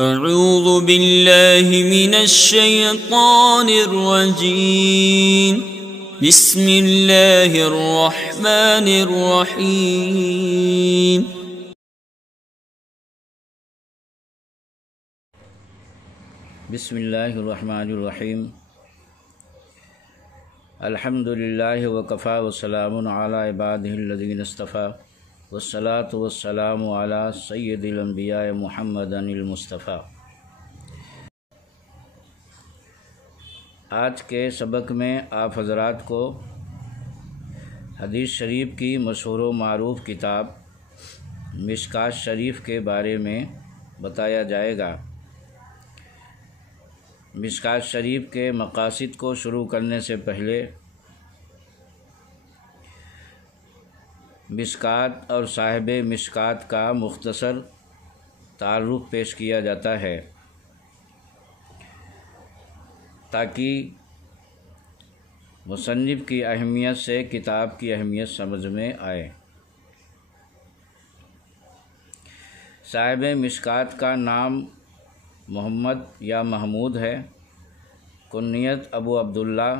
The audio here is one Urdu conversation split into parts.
اعوذ باللہ من الشیطان الرجیم بسم اللہ الرحمن الرحیم بسم اللہ الرحمن الرحیم الحمد للہ وکفی وسلام علی عبادہ الذین اصطفی والصلاة والسلام علی سید الانبیاء محمد المصطفیٰ۔ آج کے سبق میں آپ حضرات کو حدیث شریف کی مشہور و معروف کتاب مشکوٰۃ شریف کے بارے میں بتایا جائے گا۔ مشکوٰۃ شریف کے مقاصد کو شروع کرنے سے پہلے مشکوٰۃ اور صاحب مشکوٰۃ کا مختصر تعارف پیش کیا جاتا ہے تاکہ مصنف کی اہمیت سے کتاب کی اہمیت سمجھ میں آئے۔ صاحب مشکوٰۃ کا نام محمد یا محمود ہے، کنیت ابو عبداللہ،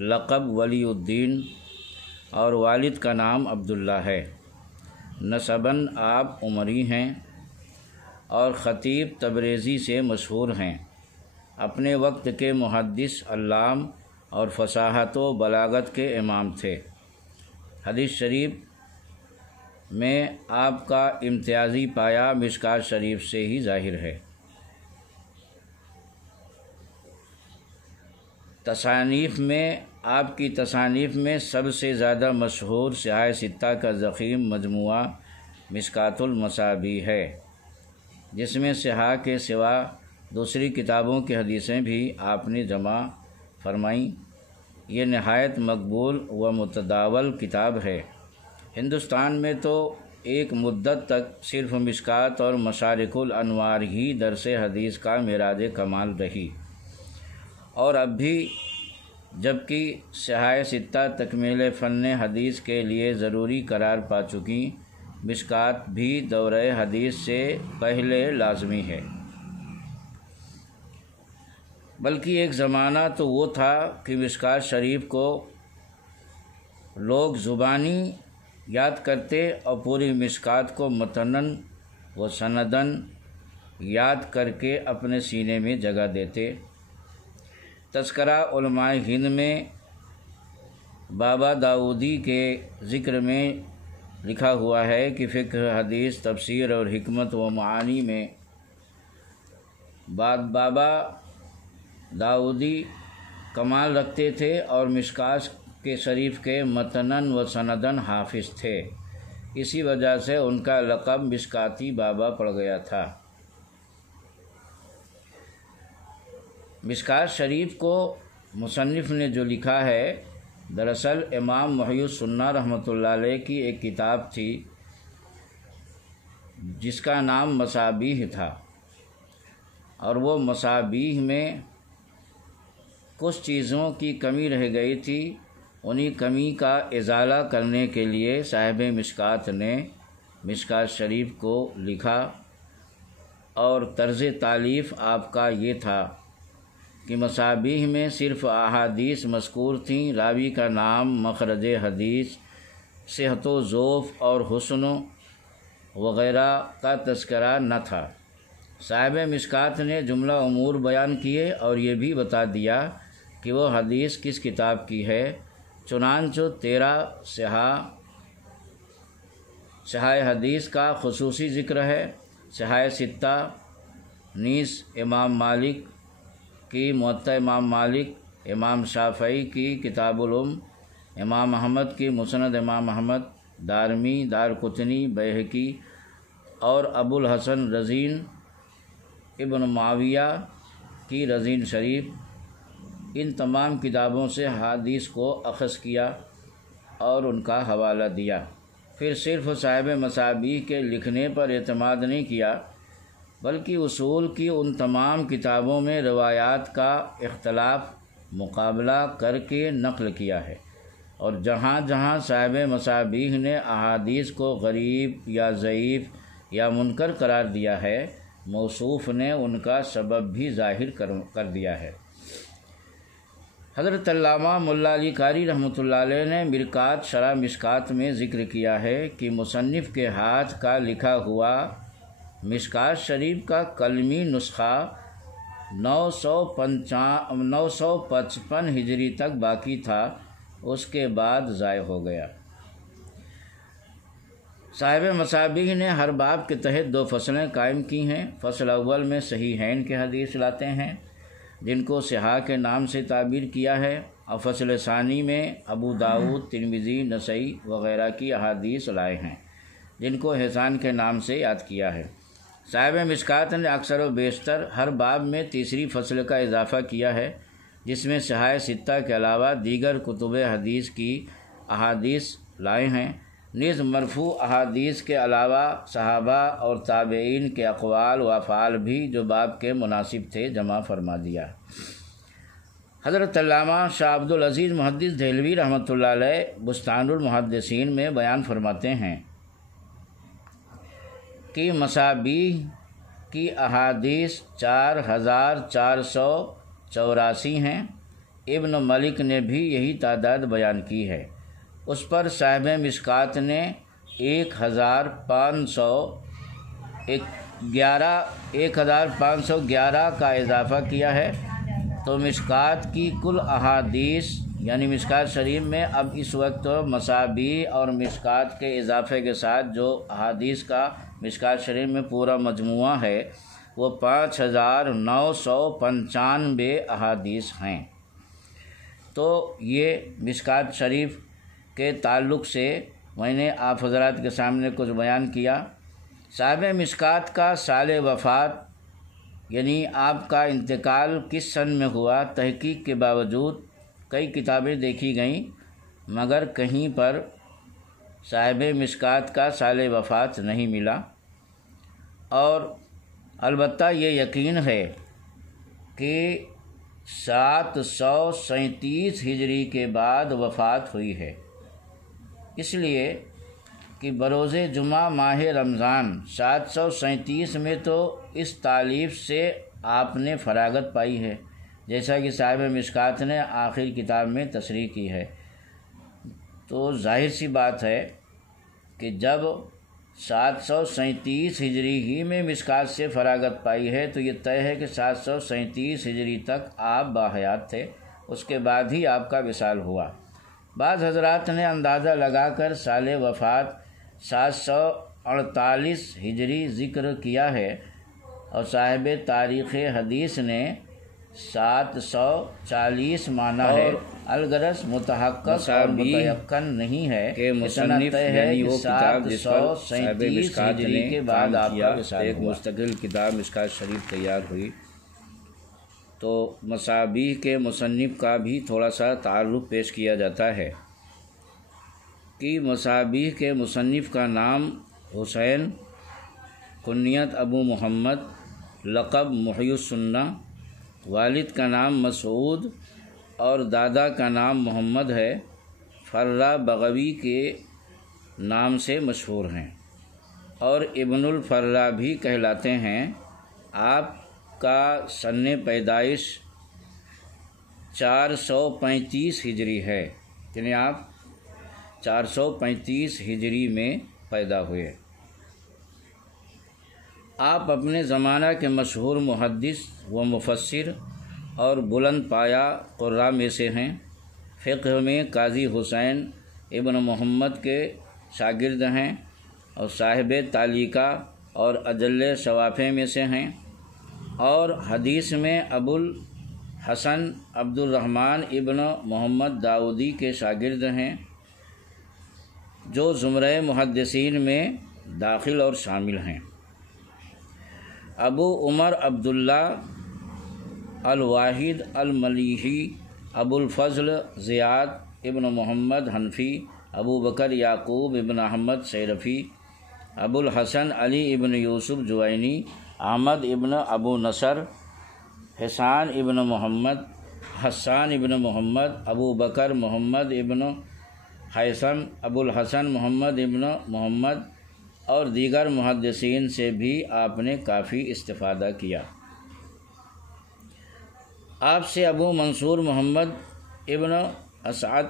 لقب ولی الدین اور والد کا نام عبداللہ ہے۔ نسباً آپ عمری ہیں اور خطیب تبریزی سے مشہور ہیں۔ اپنے وقت کے محدث، علام اور فصاحت و بلاغت کے امام تھے۔ حدیث شریف میں آپ کا امتیازی پایہ مشکوٰۃ شریف سے ہی ظاہر ہے۔ تصانیف میں آپ کی تصانیف میں سب سے زیادہ مشہور صحاح ستہ کا ضخیم مجموعہ مشکوٰۃ المصابیح ہے، جس میں صحاح کے سوا دوسری کتابوں کی حدیثیں بھی آپ نے جمع فرمائیں۔ یہ نہایت مقبول و متداول کتاب ہے۔ ہندوستان میں تو ایک مدت تک صرف مشکوٰۃ اور مشارق الانوار ہی درس حدیث کا معراج کمال رہی، اور اب بھی جبکہ صحاح ستہ تکمیل فن حدیث کے لیے ضروری قرار پا چکی، مشکوٰۃ بھی دورہ حدیث سے پہلے لازمی ہے۔ بلکہ ایک زمانہ تو وہ تھا کہ مشکوٰۃ شریف کو لوگ زبانی یاد کرتے اور پوری مشکوٰۃ کو متناً و سنداً یاد کر کے اپنے سینے میں جگہ دیتے۔ تذکرہ علماء ہند میں بابا داؤدی کے ذکر میں لکھا ہوا ہے کہ فقہ، حدیث، تفسیر اور حکمت و معانی میں بابا داؤدی کمال رکھتے تھے اور مشکوٰۃ کے شریف کے متناً و سنداً حافظ تھے۔ اسی وجہ سے ان کا لقب مشکواتی بابا پڑ گیا تھا۔ مشکوٰۃ شریف کو مصنف نے جو لکھا ہے، دراصل امام محی السنہ رحمۃ اللہ علیہ کی ایک کتاب تھی جس کا نام مصابیح تھا، اور وہ مصابیح میں کچھ چیزوں کی کمی رہ گئی تھی۔ انہی کمی کا ازالہ کرنے کے لیے صاحب مشکوٰۃ نے مشکوٰۃ شریف کو لکھا، اور طرز تالیف آپ کا یہ تھا کہ مصابیح میں صرف احادیث مذکور تھیں، راوی کا نام، مخرج حدیث، صحت و ضعف اور حسن وغیرہ کا تذکرہ نہ تھا۔ صاحب مشکوٰۃ نے جملہ امور بیان کیے اور یہ بھی بتا دیا کہ وہ حدیث کس کتاب کی ہے۔ چنانچہ 13 صحاح حدیث کا خصوصی ذکر ہے۔ صحاح ستہ نیز امام مالک کی موطا امام مالک، امام شافعی کی کتاب الام، امام احمد کی مسند امام احمد، دارمی، دارقطنی، بیہقی اور ابو الحسن رزین ابن معاویہ کی رزین شریف، ان تمام کتابوں سے حدیث کو اخذ کیا اور ان کا حوالہ دیا۔ پھر صرف صاحب مصابیح کے لکھنے پر اعتماد نہیں کیا، بلکہ اصول کی ان تمام کتابوں میں روایات کا اختلاف مقابلہ کر کے نقل کیا ہے، اور جہاں جہاں صاحب مصابیح نے احادیث کو غریب یا ضعیف یا منکر قرار دیا ہے، موصوف نے ان کا سبب بھی ظاہر کر دیا ہے۔ حضرت علامہ ملا علی قاری رحمۃ اللہ علیہ نے مرکات شرح مشکات میں ذکر کیا ہے کہ مصنف کے ہاتھ کا لکھا ہوا مشکات شریف کا قلمی نسخہ 955 ہجری تک باقی تھا، اس کے بعد ضائع ہو گیا۔ صاحب مصابیح نے ہر باب کے تحت 2 فصلیں قائم کی ہیں۔ فصل اول میں صحیحین کے حدیث لاتے ہیں جن کو صحاح کے نام سے تعبیر کیا ہے، اور فصل ثانی میں ابو داؤد، ترمذی، نسائی وغیرہ کی احادیث لائے ہیں جن کو حسان کے نام سے یاد کیا ہے۔ صاحب مشکات نے اکثر و بیشتر ہر باب میں تیسری فصل کا اضافہ کیا ہے، جس میں صحاح ستہ کے علاوہ دیگر کتب حدیث کی احادیث لائے ہیں۔ نیز مرفوع احادیث کے علاوہ صحابہ اور تابعین کے اقوال و افعال بھی جو باب کے مناسب تھے جمع فرما دیا۔ حضرت علامہ شاہ عبد العزیز محدث دہلوی رحمۃ اللہ علیہ بستان المحدثین میں بیان فرماتے ہیں کہ مصابیح کی احادیث 4484 ہیں۔ ابن ملک نے بھی یہی تعداد بیان کی ہے، اس پر صاحب مشکات نے 1511 کا اضافہ کیا ہے۔ تو مشکات کی کل احادیث یعنی مشکات شریف میں اب اس وقت مصابیح اور مشکات کے اضافے کے ساتھ جو احادیث کا مشکات شریف میں پورا مجموعہ ہے وہ 5995 احادیث ہیں۔ تو یہ مشکات شریف کے تعلق سے میں نے آپ حضرات کے سامنے کچھ بیان کیا۔ صاحب مشکات کا سال وفات یعنی آپ کا انتقال کس سن میں ہوا، تحقیق کے باوجود کئی کتابیں دیکھی گئیں مگر کہیں پر صاحب مشکات کا سال وفات نہیں ملا، اور البتہ یہ یقین ہے کہ 737 ہجری کے بعد وفات ہوئی ہے، اس لیے کہ بروز جمعہ ماہ رمضان 737 میں تو اس تالیف سے آپ نے فراغت پائی ہے، جیسا کہ صاحب مشکات نے آخر کتاب میں تصریح کی ہے۔ تو ظاہر سی بات ہے کہ جب 737 ہجری ہی میں مشکات سے فراغت پائی ہے تو یہ طے ہے کہ 737 ہجری تک آپ باحیات تھے، اس کے بعد ہی آپ کا وصال ہوا۔ بعض حضرات نے اندازہ لگا کر سال وفات 748 ہجری ذکر کیا ہے، اور صاحب تاریخ حدیث نے 740 مانا ہے۔ الغرض متحقق اور متیقن نہیں ہے کہ مصنف یعنی وہ کتاب جس پر صاحب مشکات نے کام کیا، ایک مستقل کتاب مشکات شریف تیار ہوئی۔ تو مصابیح کے مصنف کا بھی تھوڑا سا تعارف پیش کیا جاتا ہے کہ مصابیح کے مصنف کا نام حسین، کنیت ابو محمد، لقب محی السنہ، والد کا نام مسعود اور دادا کا نام محمد ہے، فرہ بغوی کے نام سے مشہور ہیں اور ابن الفرہ بھی کہلاتے ہیں۔ آپ کا سن پیدائش 435 ہجری ہے، یعنی آپ 435 ہجری میں پیدا ہوئے۔ آپ اپنے زمانہ کے مشہور محدث و مفسر اور بلند پایہ قراء میں سے ہیں۔ فقہ میں قاضی حسین ابن محمد کے شاگرد ہیں اور صاحب تعلیقہ اور اجل شوافع میں سے ہیں، اور حدیث میں ابو الحسن عبد الرحمن ابن محمد داؤدی کے شاگرد ہیں جو زمرہ محدثین میں داخل اور شامل ہیں۔ ابو عمر عبداللہ الواحد الملیحی، ابو الفضل زیاد ابن محمد حنفی، ابو بکر یعقوب ابن احمد سیرفی، ابو الحسن علی ابن یوسف جوینی، احمد ابن ابو نصر، حسان ابن محمد، ابو بکر محمد ابن حیثم، ابو الحسن محمد ابن محمد اور دیگر محدثین سے بھی آپ نے کافی استفادہ کیا۔ آپ سے ابو منصور محمد ابن اسعد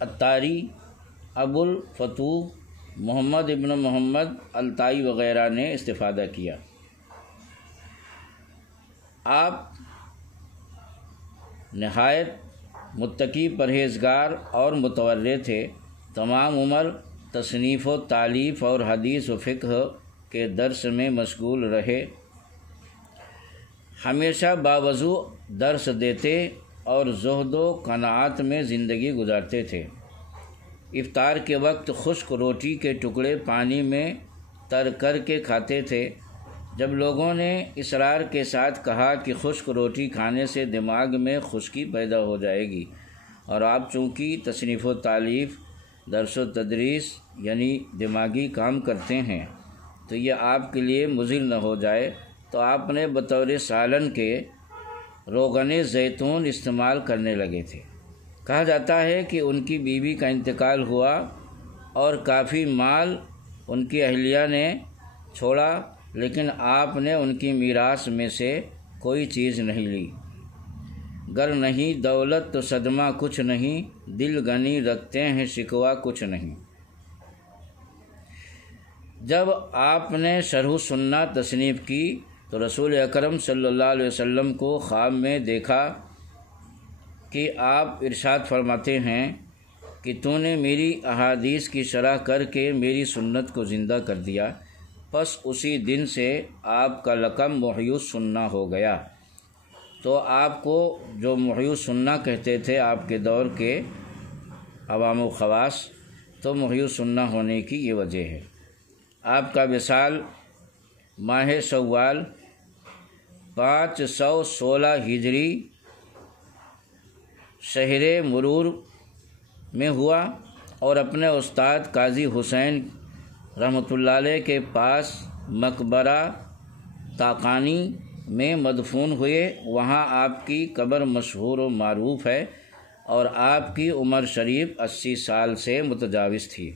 الطاری، ابو الفتوح محمد ابن محمد الطائی وغیرہ نے استفادہ کیا۔ آپ نہایت متقی، پرہیزگار اور متورع تھے۔ تمام عمر تصنیف و تالیف اور حدیث و فقہ کے درس میں مشغول رہے۔ ہمیشہ باوضو درس دیتے اور زہد و قناعت میں زندگی گزارتے تھے۔ افطار کے وقت خشک روٹی کے ٹکڑے پانی میں تر کر کے کھاتے تھے۔ جب لوگوں نے اصرار کے ساتھ کہا کہ خشک روٹی کھانے سے دماغ میں خشکی پیدا ہو جائے گی، اور آپ چونکہ تصنیف و تالیف، درس و تدریس یعنی دماغی کام کرتے ہیں، تو یہ آپ کے لیے مضر نہ ہو جائے، تو آپ نے بطور سالن کے روغن زیتون استعمال کرنے لگے تھے۔ کہا جاتا ہے کہ ان کی بیوی کا انتقال ہوا اور کافی مال ان کی اہلیہ نے چھوڑا، لیکن آپ نے ان کی میراث میں سے کوئی چیز نہیں لی۔ گر نہیں دولت تو صدمہ کچھ نہیں، دل غنی رکھتے ہیں شکوہ کچھ نہیں۔ جب آپ نے شرح سنہ تصنیف کی تو رسول اکرم صلی اللہ علیہ وسلم کو خواب میں دیکھا کہ آپ ارشاد فرماتے ہیں کہ تو نے میری احادیث کی شرح کر کے میری سنت کو زندہ کر دیا، پس اسی دن سے آپ کا لقب محی السنہ ہو گیا۔ تو آپ کو جو محی السنہ کہتے تھے آپ کے دور کے عوام و خواص، تو محی السنہ ہونے کی یہ وجہ ہے۔ آپ کا وصال ماہ شوال 516 ہجری شہر مرور میں ہوا، اور اپنے استاد قاضی حسین رحمۃ اللہ علیہ کے پاس مقبرہ طاقانی میں مدفون ہوئے۔ وہاں آپ کی قبر مشہور و معروف ہے، اور آپ کی عمر شریف 80 سال سے متجاوز تھی۔